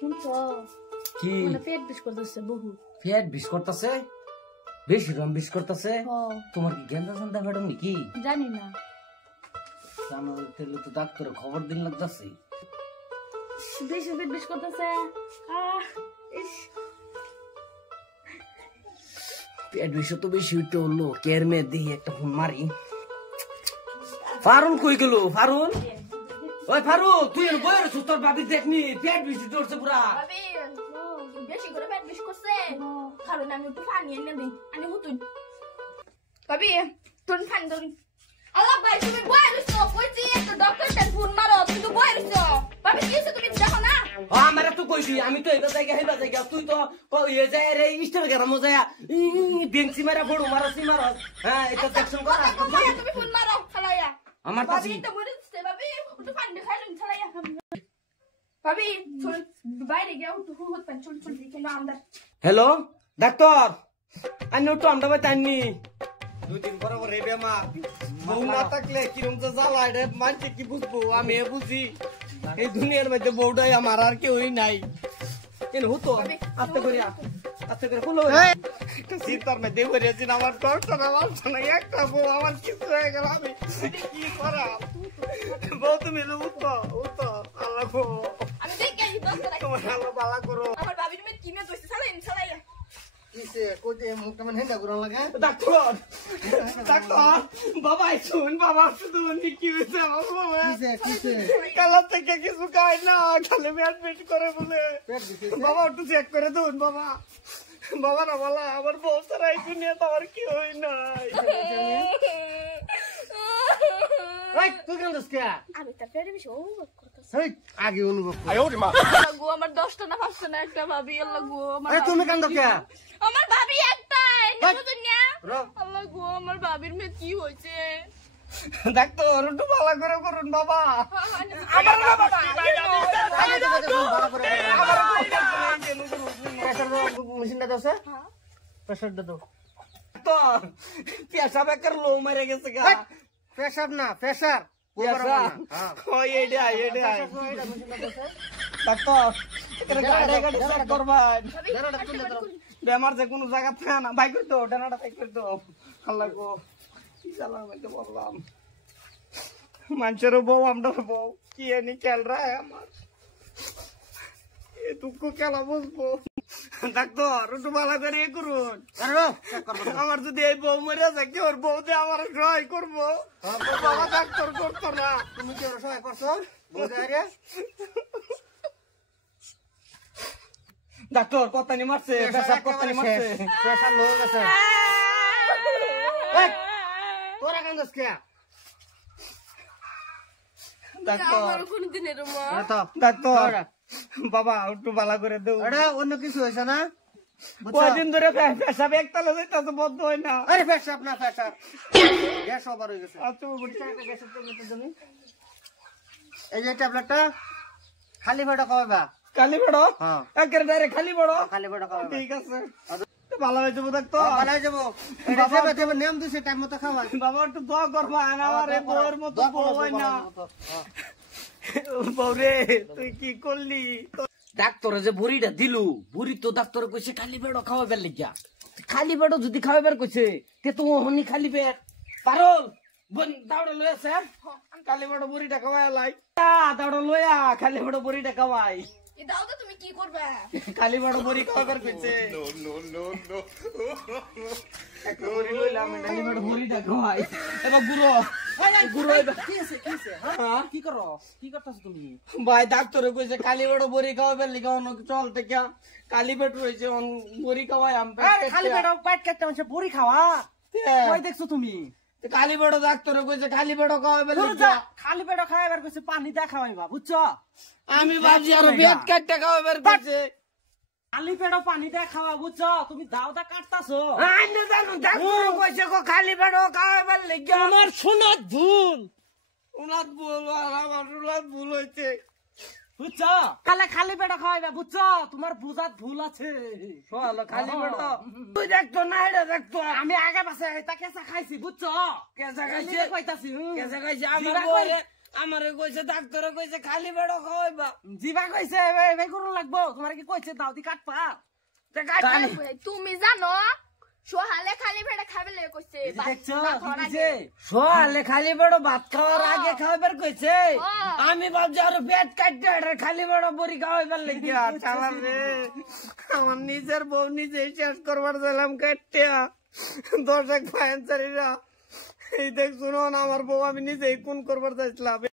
শুনছো কি মানে পেট বিষ করতেছে বহু পেট বিষ করতেছে বেশি রকম বিষ করতেছে তোমার কি গেন্দা সন্ধ্যা ম্যাডাম নাকি জানি না জানো তাহলে তো ডাক্তারে খবর দিন লাগতেছে বেশি পেট বিষ করতেছে পেট বিষ তো বেশি হইতে হলো কেয়ার মেয়ে দিয়ে একটা ফোন মারি ফারুন কই গেল ফারুন ওই ফারুন তুই বইয়ের তোর ভাবি দেখনি পেট বিষ ধরছে পুরা ভাবি বেশি করে পেট বিষ করছে কারণ আমি একটু পানি এনে দিই আমি হুতুন ভাবি তুমি পানি ধরি আল্লাহ ভাই তুমি বইয়ের কইছি একটা ডক্টর ফোন মারো তুমি তো বইয়ের ভাবি কি হইছে তুমি দেখো না আমারে তো কইছি আমি তো এবার জায়গা তুই তো ইয়ে যায় রে ইনস্টাগ্রামে যায় বেঞ্চি মারা বড় মারাসি মারা হ্যাঁ এটা দেখছন কর তুমি ফোন মারো খালায়া আমার কাছে ভাবি তো মরে দিতে ভাবি একটু পানি খাইলেন খালায়া ভাবি চল বাইরে গিয়ে একটু হুত পানি চল চল কেন আন্দার হ্যালো ডাক্তার আমি একটু আমটা বাইতানি দুই দিন পরে রে বেমা বউ না থাকলে কিরম তো জ্বালা এটা মানছে কি বুঝবো আমি বুঝি এই দুনিয়ার মধ্যে বউটাই আমার আর কেউই নাই কেন হতো আস্তে করে খুলো একটা শীতার মধ্যে বেরিয়েছি আমার দশটা আমার একটা বউ আমার কিছু হয়ে গেল আমি কি করা বউ তুমি উঠো আল্লাহ গো আমি দেখে এই দশ করে তোমার আল্লাহ বালা করো আমার ভাবির মে কি মে দইছে চালাইয়া কিসে কোতে মুখ কেমন হেন্ডা করন লাগা ডাক্তার বাবা শুন বাবা শুন কি হইছে আমার বাবা কিসে কালা থেকে কিছু খাই না খালি পেট করে বলে বাবা একটু চেক করে দিন বাবা বাবা না বলা আমার বউ সারা এই দুনিয়া তো আর কি হই নাই এই তুই কেন দসকা আমি তার পেটে বেশি অনুভব করতেছি এই আগে অনুভব কর গো আমার 10টা না 5টা না একটা ভাবি আল্লাহ গো আমার এই তুমি কেন দসকা আমার ভাবি একটাই বুঝুন না আল্লাহ গো আমার ভাবির মে কি হইছে ডাক্তার একটু ভালো করে করুন বাবা আমার বাবা মেশিনটা দাও স্যার প্রেসারটা দাও তো পেশাব একর লো মেরে গেছে গা পেশাব না প্রেসার বেমার যে কোনো জায়গা থাকে না বাইক করতো ডানাটা বাইক করতো আল্লাহ গো কি জ্বালার মধ্যে বললাম মানুষেরও বউ আমরা বউ কি এনি খেল রা আমার এ দুঃখ খেলা বুঝবো ডাক্তার একটু ভালো করে এ করুন আমার যদি এই বউ মরে থাকে ওর বউ দিয়ে আমার সহায় করবো বাবা ডাক্তার করতো না তুমি কি ওর সহায় করছো ডাক্তার কতানি মারছে কতানি মারছে প্রেসার লো গেছে তোরা কান্দস কে ডাক্তার কোনদিন এরকম ডাক্তার বাবা একটু ভালো করে দেও আরে অন্য কিছু হইছে না কয়দিন ধরে পেশাব একতলা যাইতাছে বন্ধ হয় না আরে পেশাব না পেশাব গ্যাস ওভার হয়ে গেছে আচ্ছা গ্যাসের ট্যাবলেট তুমি এই যে ট্যাবলেটটা খালি পেটে খাওয়াবা খালি পেটে হ্যাঁ একের ডাইরেক্ট খালি পেটে খাওয়াবা ঠিক আছে ভালো হয়ে যাবো ডাক্তার ভালো হয়ে যাবো এটা খাবে দেব নিয়ম দিছে টাইম মতো খাওয়া বাবা একটু দোয়া করবা আমার এই বউয়ের মতো বউ হয় না বউরে তুই কি করলি ডাক্তারে যে বুড়িটা দিলু বুড়ি তো ডাক্তারে কইছে খালি পেটও খাওয়াবার লাগিয়া খালি পেটও যদি খাওয়াবার কইছে তে তো হনি খালি পেট পারল দাউড়া লইয়া স্যার খালি পেটও বুড়িটা খাওয়াই লাই দাউড়া লইয়া খালি পেটও বুড়িটা খাওয়াই দাও তো তুমি কি করবে খালি পেটও বুড়ি খাওয়াবার কইছে একটা বুড়ি লইলাম খালি পেটও বুড়িটা খাওয়াই এবার গুরু কি করতেছ তুমি ভাই ডাক্তার কইছে খালি পেট বড়ি খাওয়াবে লিখা চল থেকে খালি পেট রয়েছে বড়ি খাওয়াই খালি পেট পেট কাটতে মানুষ বড়ি খাওয়া কই দেখছো তুমি খালি পেট ডাক্তার কইছে খালি পেট খাওয়াবে খালি পেট খাওয়াবার কইছে পানি দা খাওয়াইবা বুঝছো আমি ভাবছি আর পেট কাটতে খাওয়াবার কইছে খালি পেট পানি দা খাওয়া বুঝছো তুমি দাওদা কাটতাছো আমি জানো ডাক্তার কইছে খালি পেট খাওয়াবার লিখা আমার শোনাত ভুল আমার ভুল হয়েছে বুঝছো কালে খালি পেট খাওয়াইবা বুঝছো তোমার বুঝাত ভুল আছে খালি পেট তুই দেখতো না এটা দেখতো আমি আগে পাশে কেঁচা খাইছি বুঝছো কেঁচা খাইছি কইতাছি কেঁচা খাইছি আমার আমারে কইছে ডাক্তারে কইছে খালি পেট খাওয়াইবা জিবা কইছে ভাই করুন লাগবো তোমার কি কইছে দাও দি কাটপা তুমি জানো সোহালে খালি পেটে খাবে লে কইছে সোহালে খালি পেট ভাত খাওয়ার আগে খাওয়াবার কইছে আমি ভাবছি আর পেট কাটতে খালি পেট বড়ি খাওয়াইবার লেগে চালাম রে আমার নিজের বউ নিজে শেষ করবার চাইলাম কাটতে দর্শক ফায়ানচারীরা এই দেখ শুনো না আমার বউ আমি নিজেই কোন করবার চাইছিলাম